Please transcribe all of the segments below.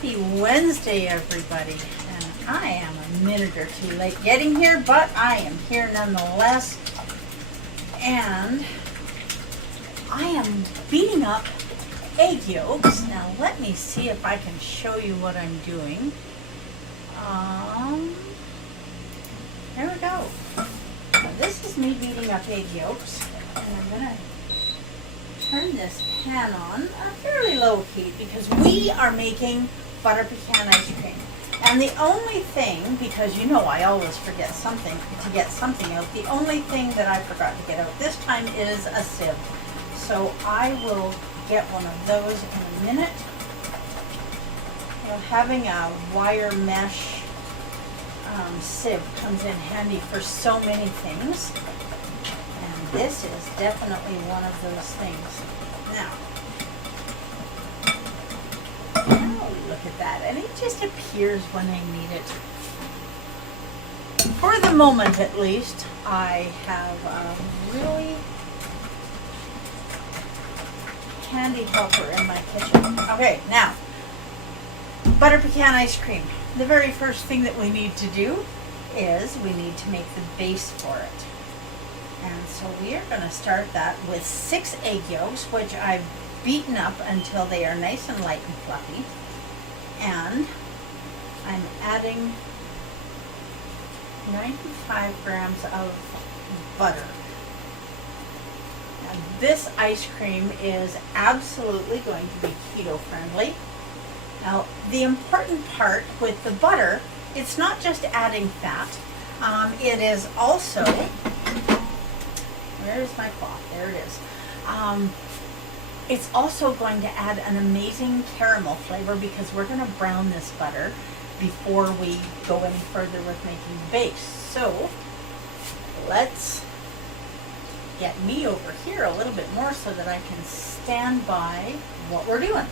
Happy Wednesday, everybody. And I am a minute or two late getting here, but I am here nonetheless. And I am beating up egg yolks. Now let me see if I can show you what I'm doing. There we go. Now, this is me beating up egg yolks. And I'm going to turn this pan on a fairly low heat because we are making butter pecan ice cream. And the only thing, because you know I always forget something to get something out, the only thing that I forgot to get out this time is a sieve. So I will get one of those in a minute. You know, having a wire mesh sieve comes in handy for so many things. And this is definitely one of those things. Now look at that, and it just appears when I need it. For the moment, at least, I have a really handy helper in my kitchen. Okay, now, butter pecan ice cream. The very first thing that we need to do is we need to make the base for it. And so we are going to start that with 6 egg yolks, which I've beaten up until they are nice and light and fluffy. And I'm adding 95 grams of butter. Now this ice cream is absolutely going to be keto friendly. Now the important part with the butter, it's not just adding fat, it is also, where's my cloth? There it is. It's also going to add an amazing caramel flavor because we're going to brown this butter before we go any further with making the base. So let's get me over here a little bit more so that I can stand by what we're doing.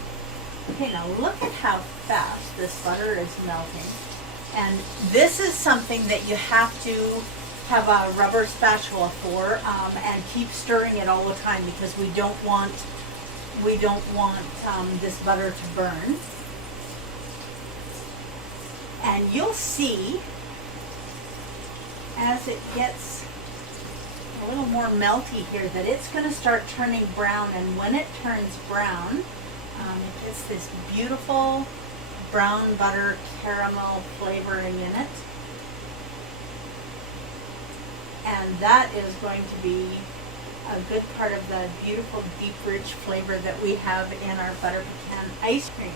Okay, now look at how fast this butter is melting. And this is something that you have to have a rubber spatula for and keep stirring it all the time because we don't want this butter to burn. And you'll see as it gets a little more melty here that it's going to start turning brown, and when it turns brown, it gets this beautiful brown butter caramel flavoring in it. And that is going to be a good part of the beautiful deep rich flavor that we have in our butter pecan ice cream.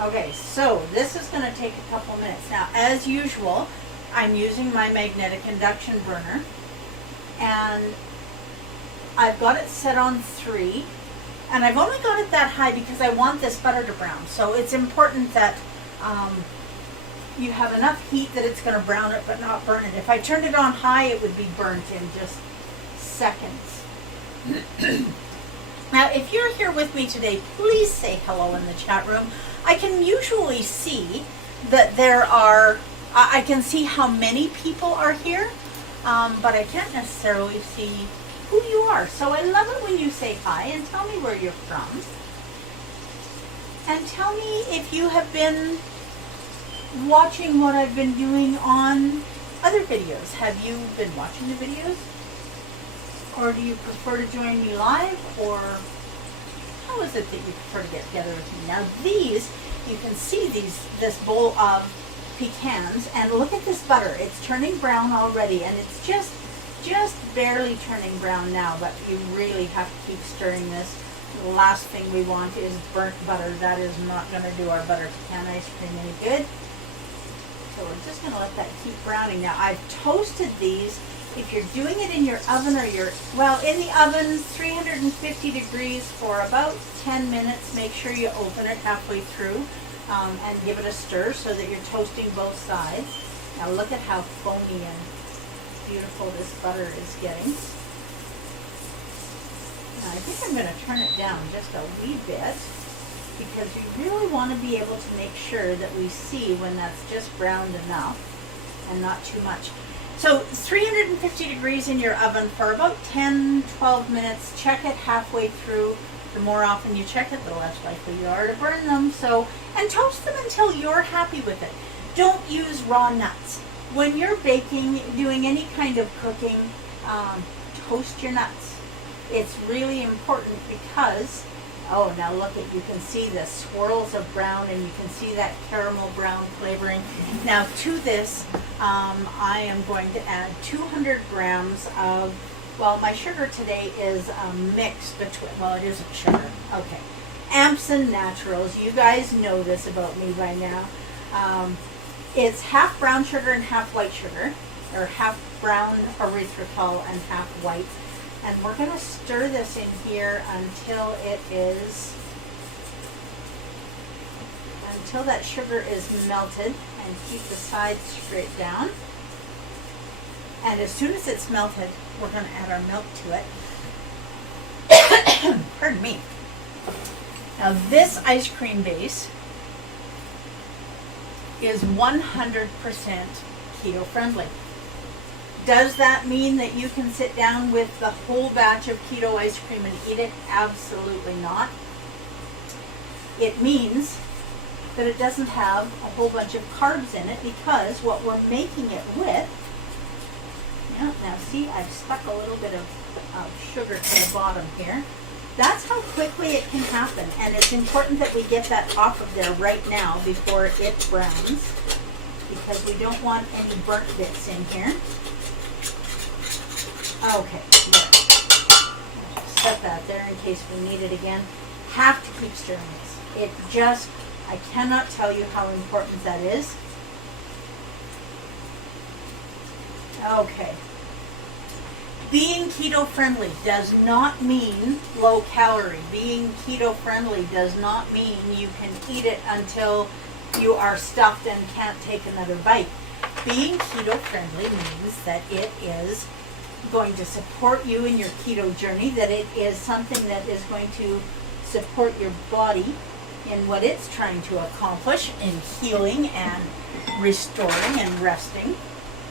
Okay, so this is going to take a couple minutes. Now, as usual, I'm using my magnetic induction burner, and I've got it set on 3, and I've only got it that high because I want this butter to brown. So it's important that you have enough heat that it's going to brown it but not burn it. If I turned it on high, it would be burnt in just seconds. Now, if you're here with me today, please say hello in the chat room. I can usually see that I can see how many people are here, but I can't necessarily see who you are. So I love it when you say hi and tell me where you're from. And tell me if you have been watching what I've been doing on other videos. Have you been watching the videos? Or do you prefer to join me live? Or how is it that you prefer to get together with me? Now these, you can see this bowl of pecans, and look at this butter. It's turning brown already, and it's just barely turning brown now, but you really have to keep stirring this. The last thing we want is burnt butter. That is not going to do our butter pecan ice cream any good. So we're just going to let that keep browning. Now I've toasted these. If you're doing it in your oven or in the oven, 350 degrees for about 10 minutes. Make sure you open it halfway through and give it a stir so that you're toasting both sides. Now look at how foamy and beautiful this butter is getting. Now I think I'm going to turn it down just a wee bit because we really want to be able to make sure that we see when that's just browned enough and not too much. So 350 degrees in your oven for about 10-12 minutes. Check it halfway through. The more often you check it, the less likely you are to burn them. So, and toast them until you're happy with it. Don't use raw nuts. When you're baking, doing any kind of cooking, toast your nuts. It's really important because, oh, now look at, you can see the swirls of brown and you can see that caramel brown flavoring. Now to this, I am going to add 200 grams of, well, my sugar today is a mix between, well, it isn't sugar, okay. Amps and Naturals, you guys know this about me by now. It's half brown sugar and half white sugar, or half brown erythritol and half white. And we're going to stir this in here until it is, until that sugar is melted, and keep the sides straight down. And as soon as it's melted, we're going to add our milk to it. Pardon me. Now this ice cream base is 100% keto friendly. Does that mean that you can sit down with the whole batch of keto ice cream and eat it? Absolutely not. It means that it doesn't have a whole bunch of carbs in it, because what we're making it with, yeah, now see, I've stuck a little bit of sugar to the bottom here. That's how quickly it can happen, and it's important that we get that off of there right now before it browns, because we don't want any burnt bits in here. Okay, there. Set that there in case we need it again. Have to keep stirring this. It just, I cannot tell you how important that is. Okay. Being keto friendly does not mean low calorie. Being keto friendly does not mean you can eat it until you are stuffed and can't take another bite. Being keto friendly means that it is going to support you in your keto journey, that it is something that is going to support your body in what it's trying to accomplish in healing and restoring and resting.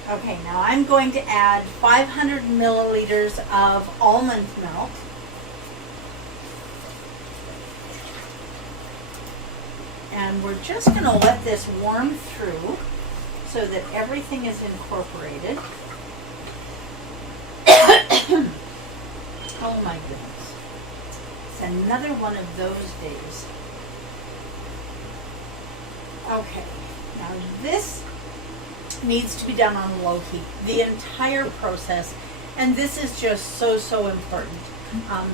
Okay, now I'm going to add 500 milliliters of almond milk. And we're just going to let this warm through so that everything is incorporated. Oh my goodness. It's another one of those days. Okay, now this needs to be done on low heat. The entire process, and this is just so important.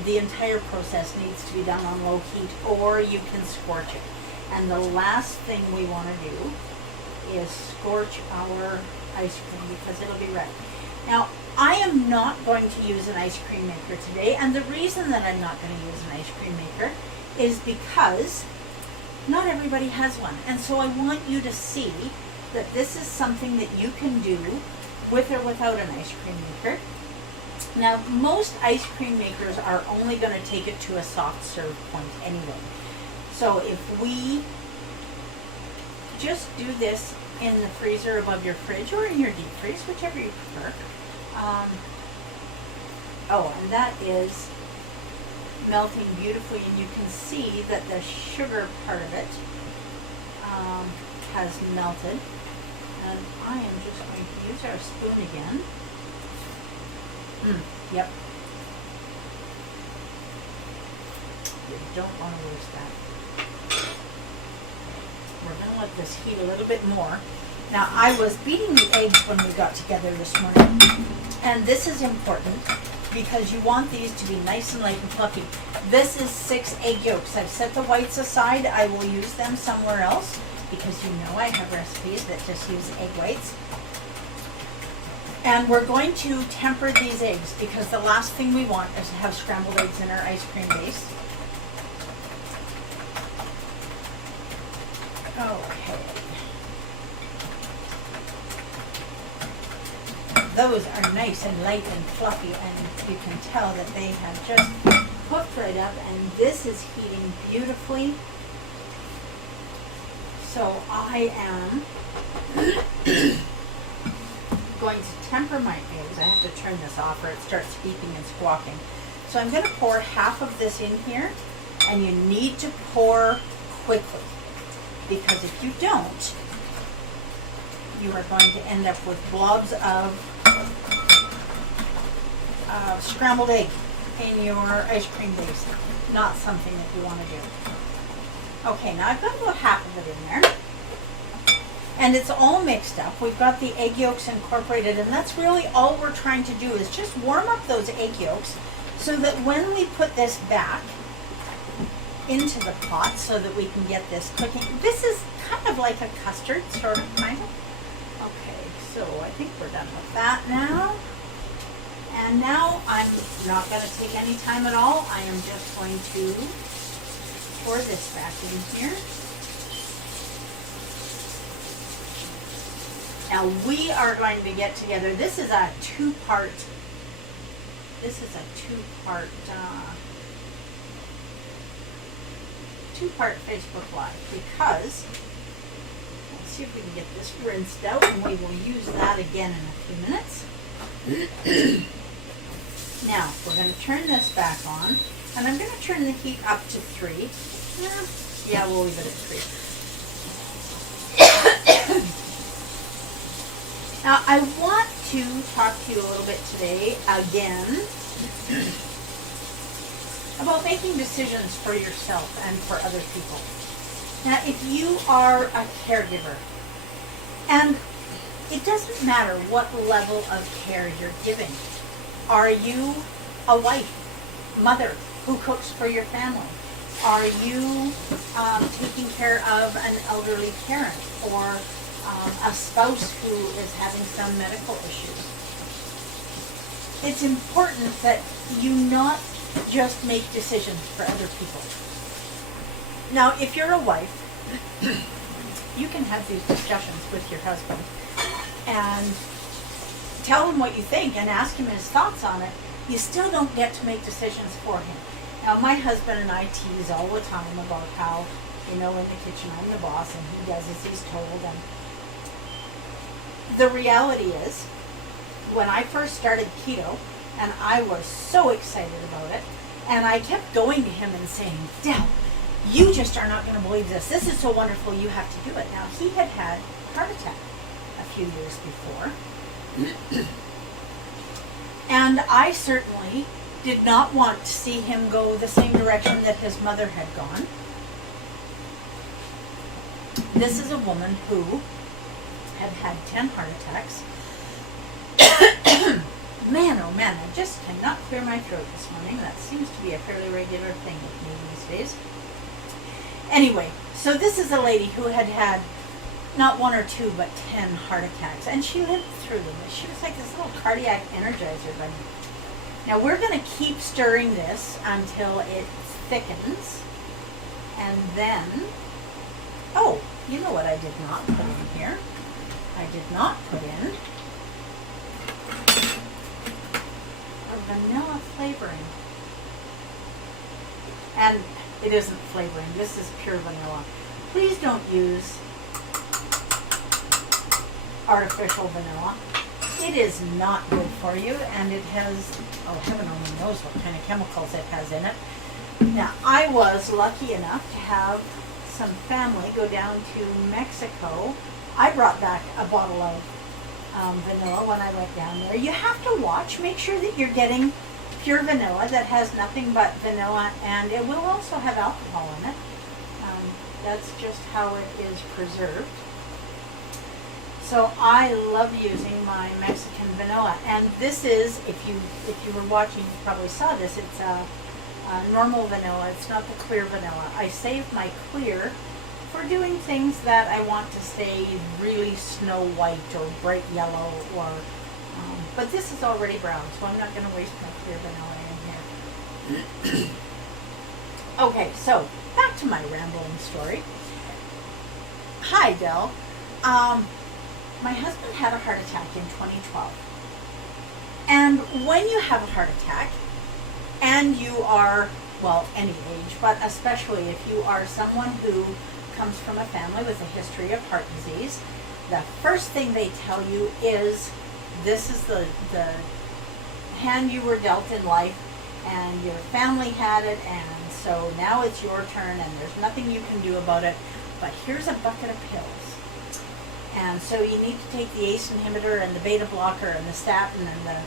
The entire process needs to be done on low heat, or you can scorch it. And the last thing we want to do is scorch our ice cream, because it'll be red. Now, I am not going to use an ice cream maker today, and the reason that I'm not going to use an ice cream maker is because not everybody has one. And so I want you to see that this is something that you can do with or without an ice cream maker. Now, most ice cream makers are only going to take it to a soft serve point anyway. So if we just do this in the freezer above your fridge or in your deep freeze, whichever you prefer. Oh, and that is melting beautifully, and you can see that the sugar part of it has melted. And I am just going to use our spoon again. Yep. You don't want to lose that. We're going to let this heat a little bit more. Now, I was beating the eggs when we got together this morning, and this is important because you want these to be nice and light and fluffy. This is 6 egg yolks. I've set the whites aside. I will use them somewhere else because you know I have recipes that just use egg whites. And we're going to temper these eggs because the last thing we want is to have scrambled eggs in our ice cream base. Okay. Those are nice and light and fluffy, and you can tell that they have just cooked right up, and this is heating beautifully. So I am going to temper my eggs. I have to turn this off or it starts beeping and squawking. So I'm going to pour half of this in here, And you need to pour quickly, because if you don't, you are going to end up with blobs of scrambled egg in your ice cream base. Not something that you want to do. Okay, now I've got about half of it in there. And it's all mixed up. We've got the egg yolks incorporated, and that's really all we're trying to do, is just warm up those egg yolks so that when we put this back into the pot so that we can get this cooking. This is kind of like a custard, sort of, kind of. Okay, so I think we're done with that now. And now I'm not going to take any time at all. I am just going to pour this back in here. Now we are going to get together. This is a two-part Facebook Live, because let's see if we can get this rinsed out, and we will use that again in a few minutes. Now we're going to turn this back on, and I'm going to turn the heat up to 3. Yeah, we'll leave it at 3. Now, I want to talk to you a little bit today, again, about making decisions for yourself and for other people. Now, if you are a caregiver, and it doesn't matter what level of care you're giving. Are you a wife, mother, who cooks for your family? Are you taking care of an elderly parent, or a spouse who is having some medical issues? It's important that you not just make decisions for other people. Now, if you're a wife, you can have these discussions with your husband and tell him what you think and ask him his thoughts on it. You still don't get to make decisions for him. Now, my husband and I tease all the time about how, in the kitchen I'm the boss and he does as he's told. And the reality is, when I first started keto, and I was so excited about it, and I kept going to him and saying, Del, you just are not going to believe this. This is so wonderful, you have to do it. Now, he had had a heart attack a few years before. And I certainly did not want to see him go the same direction that his mother had gone. This is a woman who had had 10 heart attacks. Man, oh man, I just cannot clear my throat this morning. That seems to be a fairly regular thing with me these days. Anyway, so this is a lady who had had not 1 or 2, but 10 heart attacks. And she lived through them. She was like this little cardiac energizer bunny. Now we're going to keep stirring this until it thickens. And then, oh, you know what I did not put in here? I did not put in a vanilla flavoring. And it isn't flavoring. This is pure vanilla. Please don't use artificial vanilla. It is not good for you, and it has, oh, heaven only knows what kind of chemicals it has in it. Now, I was lucky enough to have some family go down to Mexico. I brought back a bottle of vanilla when I went down there. You have to watch, make sure that you're getting pure vanilla that has nothing but vanilla, and it will also have alcohol in it. That's just how it is preserved. So I love using my Mexican vanilla, and this is, if you were watching, you probably saw this. It's a normal vanilla. It's not the clear vanilla. I save my clear for doing things that I want to stay really snow white or bright yellow, or but this is already brown, so I'm not going to waste my clear vanilla in here. Okay, so back to my rambling story. Hi, Del. My husband had a heart attack in 2012. And when you have a heart attack, and you are, well, any age, but especially if you are someone who comes from a family with a history of heart disease, the first thing they tell you is, this is the hand you were dealt in life, and your family had it, and so now it's your turn and there's nothing you can do about it, but here's a bucket of pills. And so you need to take the ACE inhibitor and the beta blocker and the statin and the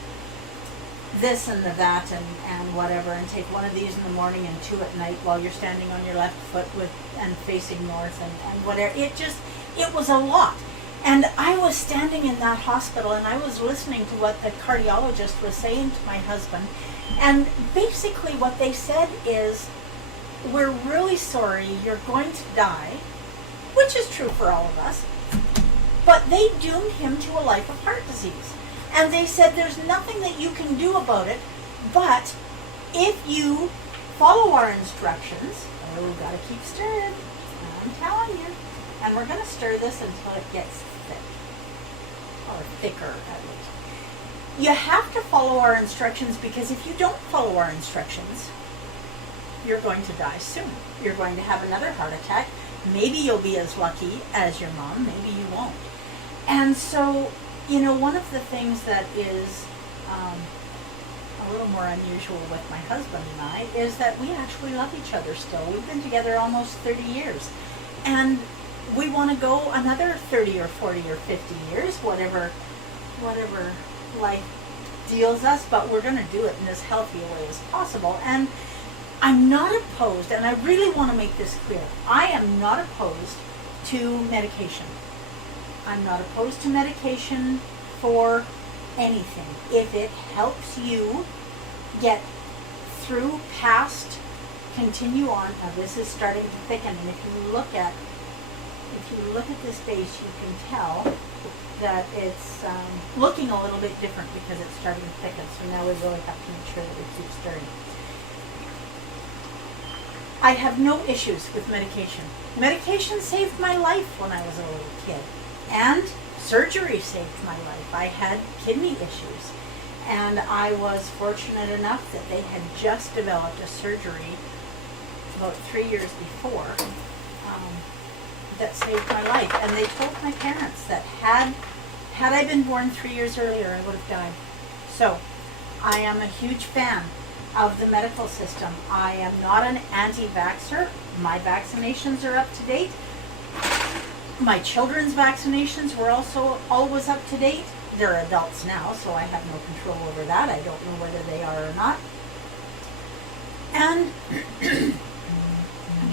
this and the that and whatever, and take one of these in the morning and two at night while you're standing on your left foot and facing north and whatever. It was a lot. And I was standing in that hospital and I was listening to what the cardiologist was saying to my husband. And basically what they said is, we're really sorry, you're going to die, which is true for all of us. But they doomed him to a life of heart disease. And they said there's nothing that you can do about it, but if you follow our instructions, gotta keep stirring, I'm telling you. And we're gonna stir this until it gets thick, or thicker at least. You have to follow our instructions, because if you don't follow our instructions, you're going to die soon. You're going to have another heart attack. Maybe you'll be as lucky as your mom, maybe you won't. And so, you know, one of the things that is a little more unusual with my husband and I is that we actually love each other still. We've been together almost 30 years. And we want to go another 30 or 40 or 50 years, whatever life deals us, but we're going to do it in as healthy a way as possible. And I'm not opposed, and I really want to make this clear, I am not opposed to medication. I'm not opposed to medication for anything. If it helps you get through, past, continue on. Now this is starting to thicken, and if you look at this base, you can tell that it's looking a little bit different because it's starting to thicken. So now we really have to make sure that we keep stirring. I have no issues with medication. Medication saved my life when I was a little kid. And surgery saved my life. I had kidney issues. And I was fortunate enough that they had just developed a surgery about 3 years before that saved my life. And they told my parents that had I been born 3 years earlier, I would have died. So I am a huge fan of the medical system. I am not an anti-vaxxer. My vaccinations are up to date. My children's vaccinations were also always up to date. They're adults now, so I have no control over that. I don't know whether they are or not. And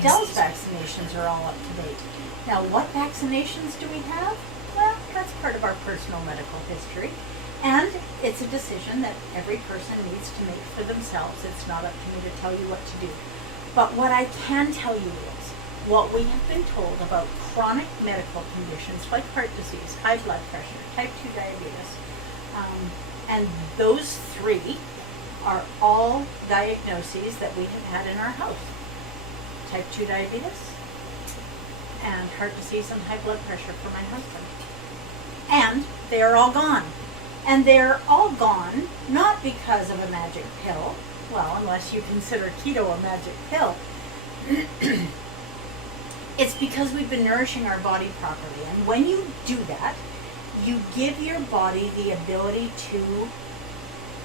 Dell's vaccinations are all up to date. Now, what vaccinations do we have? Well, that's part of our personal medical history. And it's a decision that every person needs to make for themselves. It's not up to me to tell you what to do. But what I can tell you is, what we have been told about chronic medical conditions like heart disease, high blood pressure, type 2 diabetes, and those three are all diagnoses that we have had in our house. Type 2 diabetes and heart disease and high blood pressure for my husband. And they are all gone. And they're all gone not because of a magic pill, well, unless you consider keto a magic pill. It's because we've been nourishing our body properly. And when you do that, you give your body the ability to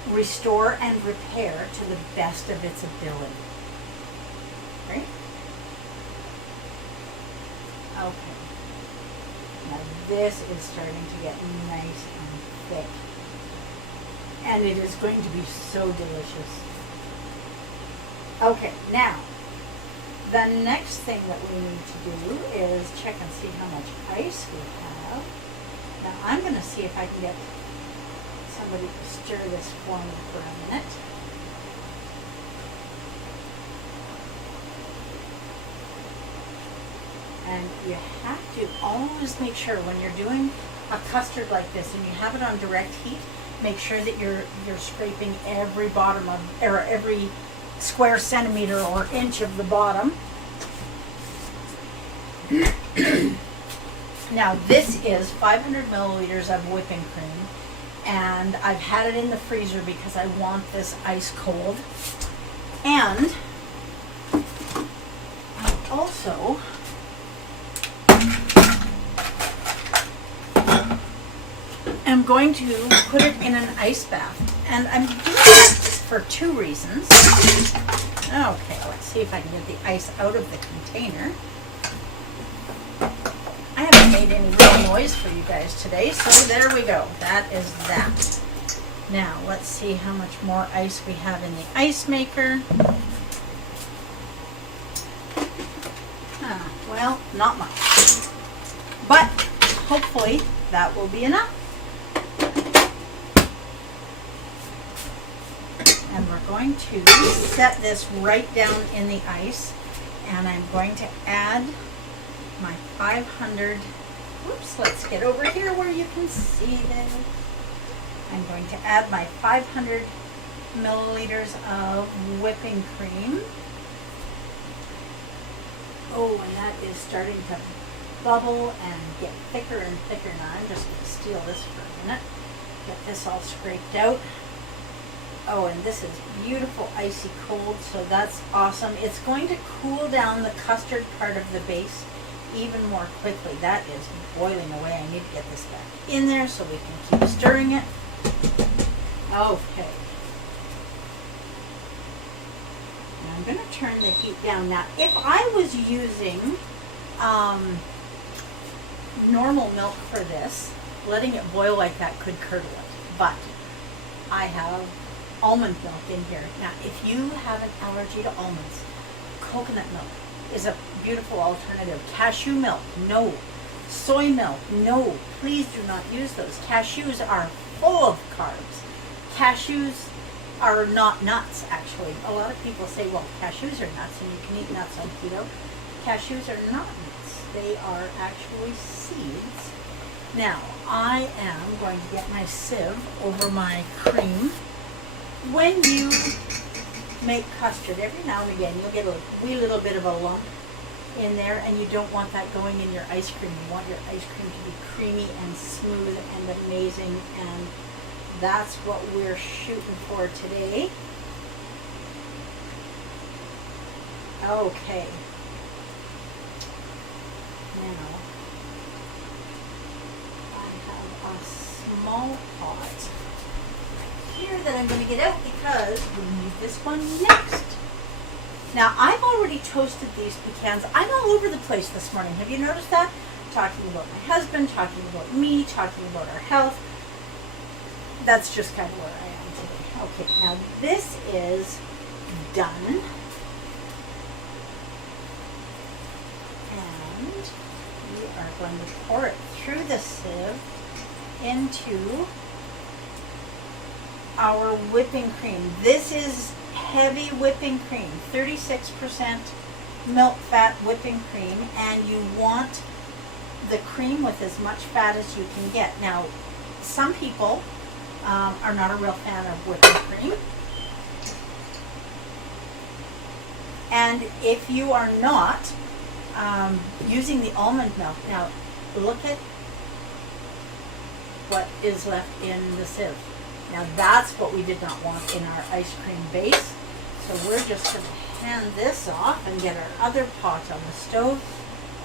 restore and repair to the best of its ability. Right? Okay. Now this is starting to get nice and thick. And it is going to be so delicious. Okay, now, the next thing that we need to do is check and see how much ice we have. Now I'm going to see if I can get somebody to stir this for me for a minute. And you have to always make sure when you're doing a custard like this and you have it on direct heat, make sure that you're scraping every bottom of, or every square centimeter or inch of the bottom. Now this is 500 milliliters of whipping cream, and I've had it in the freezer because I want this ice cold. And I also am going to put it in an ice bath. And I'm doing that for two reasons. Okay, let's see if I can get the ice out of the container. I haven't made any real noise for you guys today, so there we go. That is that. Now, let's see how much more ice we have in the ice maker. Well, not much. But hopefully that will be enough. And we're going to set this right down in the ice. And I'm going to add my 500, whoops, let's get over here where you can see this. I'm going to add my 500 milliliters of whipping cream. Oh, and that is starting to bubble and get thicker and thicker now. I'm just going to steal this for a minute. Get this all scraped out. Oh, and this is beautiful icy cold, so that's awesome. It's going to cool down the custard part of the base even more quickly. That is boiling away. I need to get this back in there so we can keep stirring it. Okay. Now I'm going to turn the heat down. Now, if I was using normal milk for this, letting it boil like that could curdle it. But I have almond milk in here. Now, if you have an allergy to almonds, coconut milk is a beautiful alternative. Cashew milk, no. Soy milk, no. Please do not use those. Cashews are full of carbs. Cashews are not nuts, actually. A lot of people say, well, cashews are nuts and you can eat nuts on keto. Cashews are not nuts. They are actually seeds. Now, I am going to get my sieve over my cream. When you make custard, every now and again you'll get a wee little bit of a lump in there, and you don't want that going in your ice cream. You want your ice cream to be creamy and smooth and amazing, and that's what we're shooting for today. Okay. Now, I have a small pot here that I'm going to get out because we need this one next. Now, I've already toasted these pecans. I'm all over the place this morning. Have you noticed that? Talking about my husband, talking about me, talking about our health. That's just kind of where I am today. Okay, now this is done. And we are going to pour it through the sieve into our whipping cream. This is heavy whipping cream, 36% milk fat whipping cream, and you want the cream with as much fat as you can get. Now, some people are not a real fan of whipping cream, and if you are not using the almond milk, now look at what is left in the sieve. Now that's what we did not want in our ice cream base. So we're just going to hand this off and get our other pot on the stove.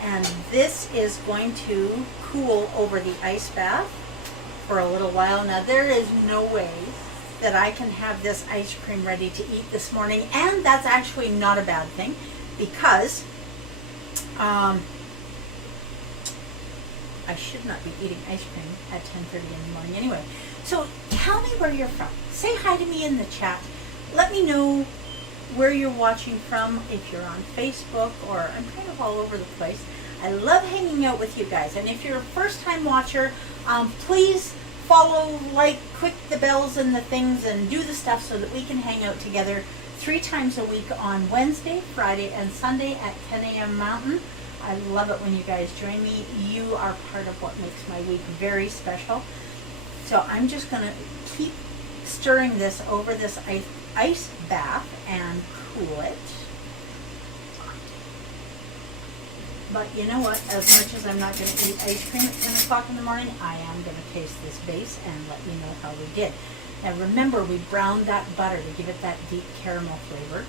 And this is going to cool over the ice bath for a little while. Now there is no way that I can have this ice cream ready to eat this morning. And that's actually not a bad thing, because I should not be eating ice cream at 10:30 in the morning anyway. So tell me where you're from. Say hi to me in the chat. Let me know where you're watching from, if you're on Facebook, or I'm kind of all over the place. I love hanging out with you guys. And if you're a first-time watcher, please follow, like, click the bells and the things and do the stuff so that we can hang out together 3 times a week on Wednesday, Friday, and Sunday at 10 a.m. Mountain. I love it when you guys join me. You are part of what makes my week very special. So I'm just going to keep stirring this over this ice bath and cool it. But you know what? As much as I'm not going to eat ice cream at 10 o'clock in the morning, I am going to taste this base and let you know how we did. Now remember, we browned that butter to give it that deep caramel flavor.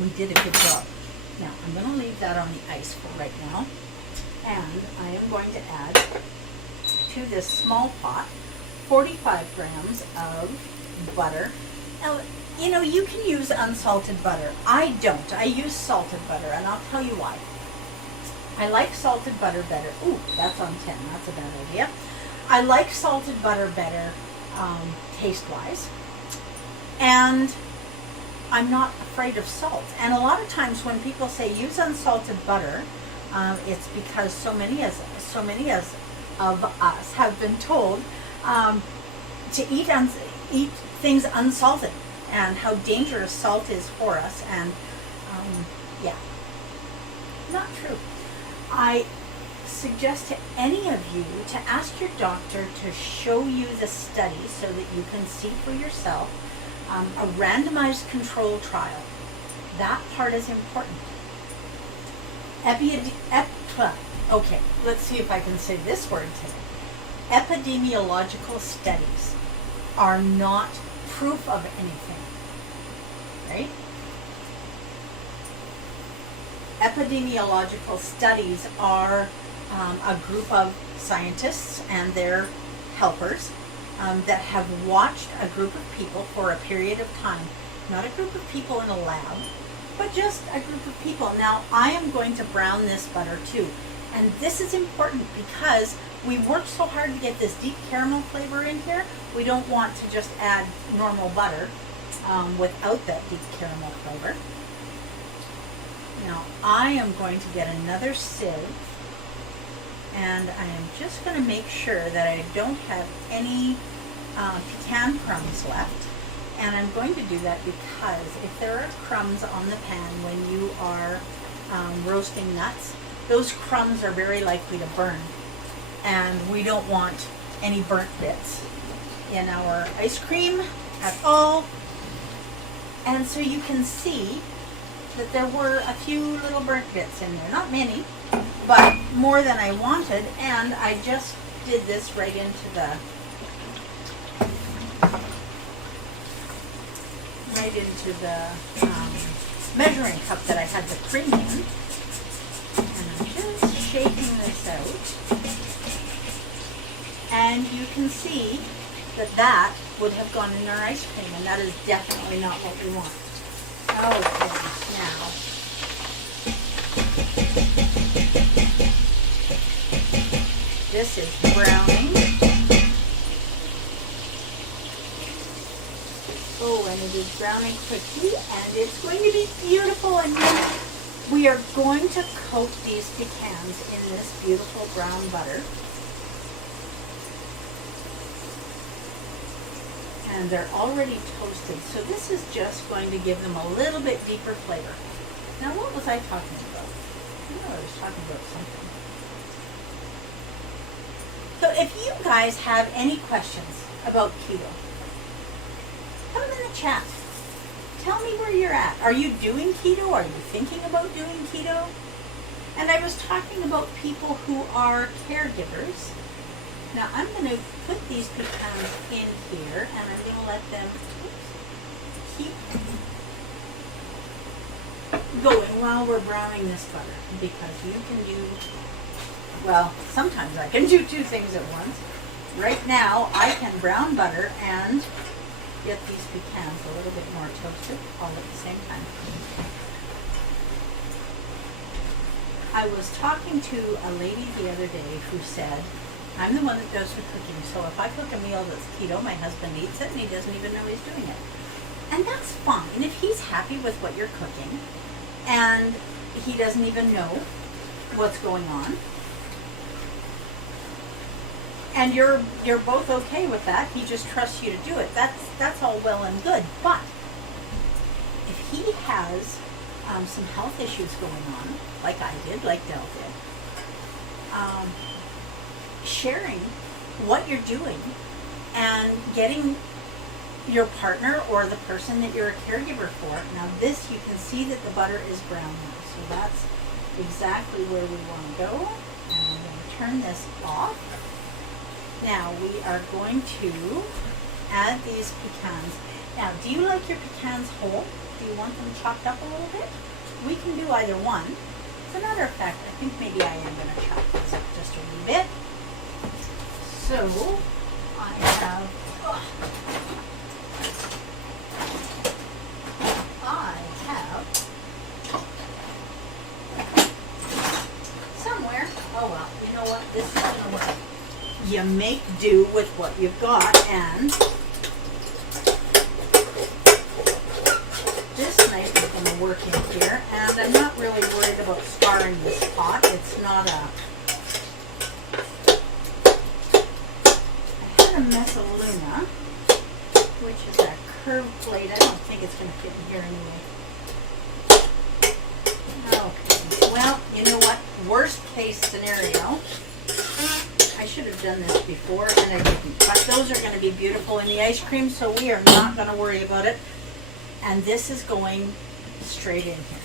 We did a good job. Now I'm going to leave that on the ice for right now. And I am going to add to this small pot 45 grams of butter. Now, you know, you can use unsalted butter. I don't. I use salted butter, and I'll tell you why. I like salted butter better. Ooh, that's on 10. That's a bad idea. I like salted butter better taste-wise. And I'm not afraid of salt. And a lot of times when people say use unsalted butter, it's because so many of us have been told to eat things unsalted, and how dangerous salt is for us. And yeah, not true. I suggest to any of you to ask your doctor to show you the study so that you can see for yourself a randomized control trial. That part is important. Okay, let's see if I can say this word today. Epidemiological studies are not proof of anything, right? Epidemiological studies are a group of scientists and their helpers that have watched a group of people for a period of time. Not a group of people in a lab, but just a group of people. Now, I am going to brown this butter too. And this is important because we worked so hard to get this deep caramel flavor in here. We don't want to just add normal butter without that deep caramel flavor. Now, I am going to get another sieve, and I am just going to make sure that I don't have any pecan crumbs left. And I'm going to do that because if there are crumbs on the pan when you are roasting nuts, those crumbs are very likely to burn. And we don't want any burnt bits in our ice cream at all. And so you can see that there were a few little burnt bits in there. Not many, but more than I wanted. And I just did this right into the measuring cup that I had the cream in. And I'm just shaking this out. And you can see that that would have gone in our ice cream, and that is definitely not what we want. Okay, now, this is browning. Oh, and it is browning quickly, and it's going to be beautiful. And then we are going to coat these pecans in this beautiful brown butter. And they're already toasted, so this is just going to give them a little bit deeper flavor. Now, what was I talking about? I know I was talking about something. So if you guys have any questions about keto, put them in the chat. Tell me where you're at. Are you doing keto? Are you thinking about doing keto? And I was talking about people who are caregivers. Now I'm going to put these pecans in here, and I'm going to let them keep going while we're browning this butter, because you can do, well, sometimes I can do two things at once. Right now I can brown butter and get these pecans a little bit more toasted all at the same time. I was talking to a lady the other day who said, I'm the one that does the cooking, so if I cook a meal that's keto, my husband eats it and he doesn't even know he's doing it. And that's fine if he's happy with what you're cooking and he doesn't even know what's going on. And you're both okay with that. He just trusts you to do it. That's all well and good. But if he has some health issues going on, like I did, like Del did, sharing what you're doing and getting your partner or the person that you're a caregiver for. Now this, you can see that the butter is brown now, so that's exactly where we want to go. And I'm going to turn this off. Now we are going to add these pecans. Now, do you like your pecans whole? Do you want them chopped up a little bit? We can do either one. As a matter of fact, I think maybe I am going to chop this up just a wee bit. So, I have you make do with what you've got. And this knife is going to work in here, and I'm not really worried about scarring this pot. It's not a... I had a Messaluna, which is a curved blade. I don't think it's going to fit in here anyway. Okay, well, you know what? Worst case scenario, I should have done this before and I didn't. But those are going to be beautiful in the ice cream, so we are not going to worry about it. And this is going straight in here.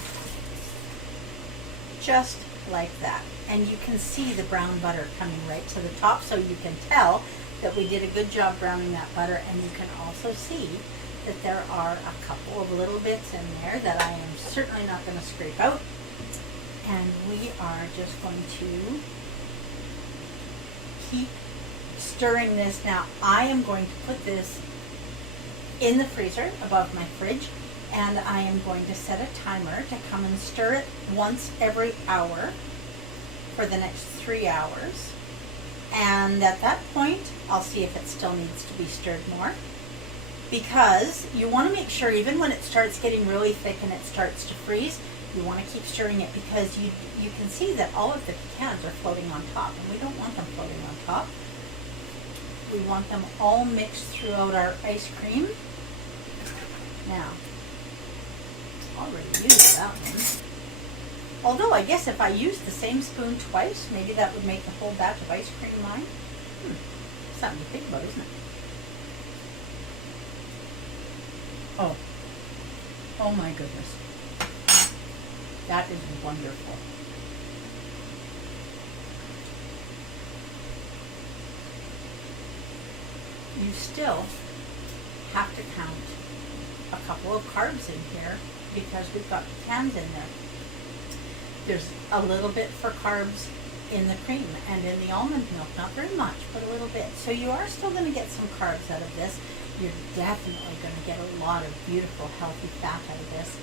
Just like that. And you can see the brown butter coming right to the top, so you can tell that we did a good job browning that butter. And you can also see that there are a couple of little bits in there that I am certainly not going to scrape out. And we are just going to keep stirring this. Now, I am going to put this in the freezer above my fridge, and I am going to set a timer to come and stir it once every hour for the next 3 hours. And at that point, I'll see if it still needs to be stirred more, because you want to make sure, even when it starts getting really thick and it starts to freeze, you want to keep stirring it, because you can see that all of the pecans are floating on top, and we don't want them floating on top. We want them all mixed throughout our ice cream. Now, already used that one. Although I guess if I used the same spoon twice, maybe that would make the whole batch of ice cream mine. Something to think about, isn't it? Oh my goodness. That is wonderful. You still have to count a couple of carbs in here because we've got pecans in there. There's a little bit for carbs in the cream and in the almond milk, not very much, but a little bit. So you are still going to get some carbs out of this. You're definitely going to get a lot of beautiful, healthy fat out of this.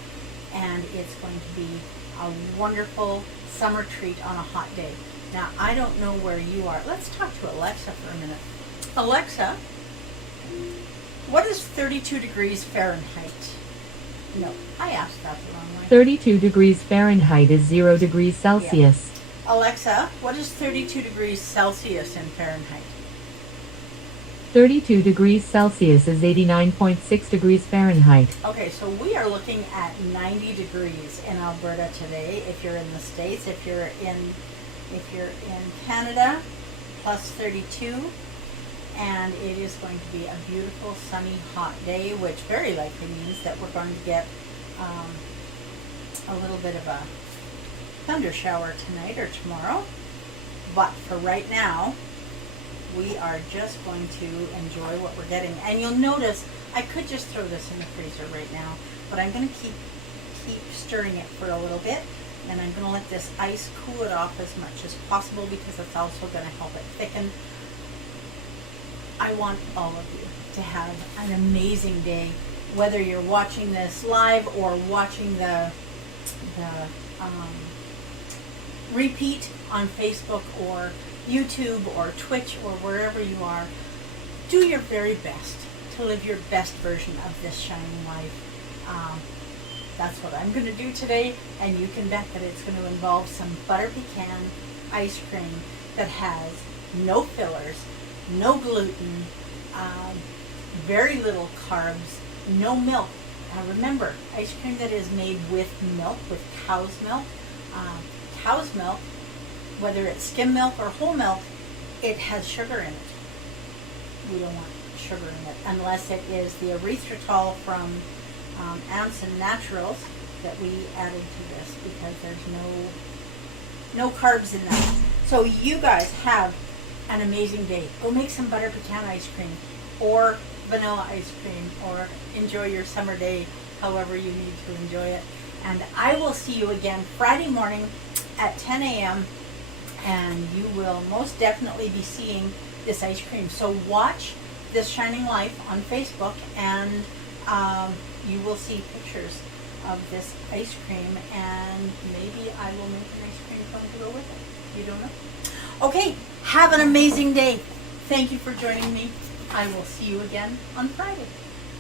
And it's going to be a wonderful summer treat on a hot day. Now, I don't know where you are. Let's talk to Alexa for a minute. Alexa, what is 32 degrees Fahrenheit? No, I asked that the wrong way. 32 degrees Fahrenheit is 0 degrees Celsius. Yeah. Alexa, what is 32 degrees Celsius in Fahrenheit? 32 degrees Celsius is 89.6 degrees Fahrenheit. Okay, so we are looking at 90 degrees in Alberta today. If you're in the States, if you're in Canada, plus 32, and it is going to be a beautiful, sunny, hot day, which very likely means that we're going to get a little bit of a thunder shower tonight or tomorrow. But for right now, we are just going to enjoy what we're getting. And you'll notice I could just throw this in the freezer right now, but I'm going to keep stirring it for a little bit, and I'm going to let this ice cool it off as much as possible because it's also going to help it thicken. I want all of you to have an amazing day, whether you're watching this live or watching the repeat on Facebook or YouTube or Twitch or wherever you are. Do your very best to live your best version of this shining life. That's what I'm going to do today, and you can bet that it's going to involve some butter pecan ice cream that has no fillers, no gluten, very little carbs, no milk. Now remember, ice cream that is made with milk, with cow's milk, whether it's skim milk or whole milk, it has sugar in it. We don't want sugar in it unless it is the erythritol from Anson Naturals that we added to this, because there's no carbs in that. So you guys have an amazing day. Go make some butter pecan ice cream or vanilla ice cream, or enjoy your summer day however you need to enjoy it. And I will see you again Friday morning at 10 a.m. and you will most definitely be seeing this ice cream. So watch This Shining Life on Facebook, and you will see pictures of this ice cream, and maybe I will make an ice cream cone to go with it. You don't know? Okay, have an amazing day. Thank you for joining me. I will see you again on Friday.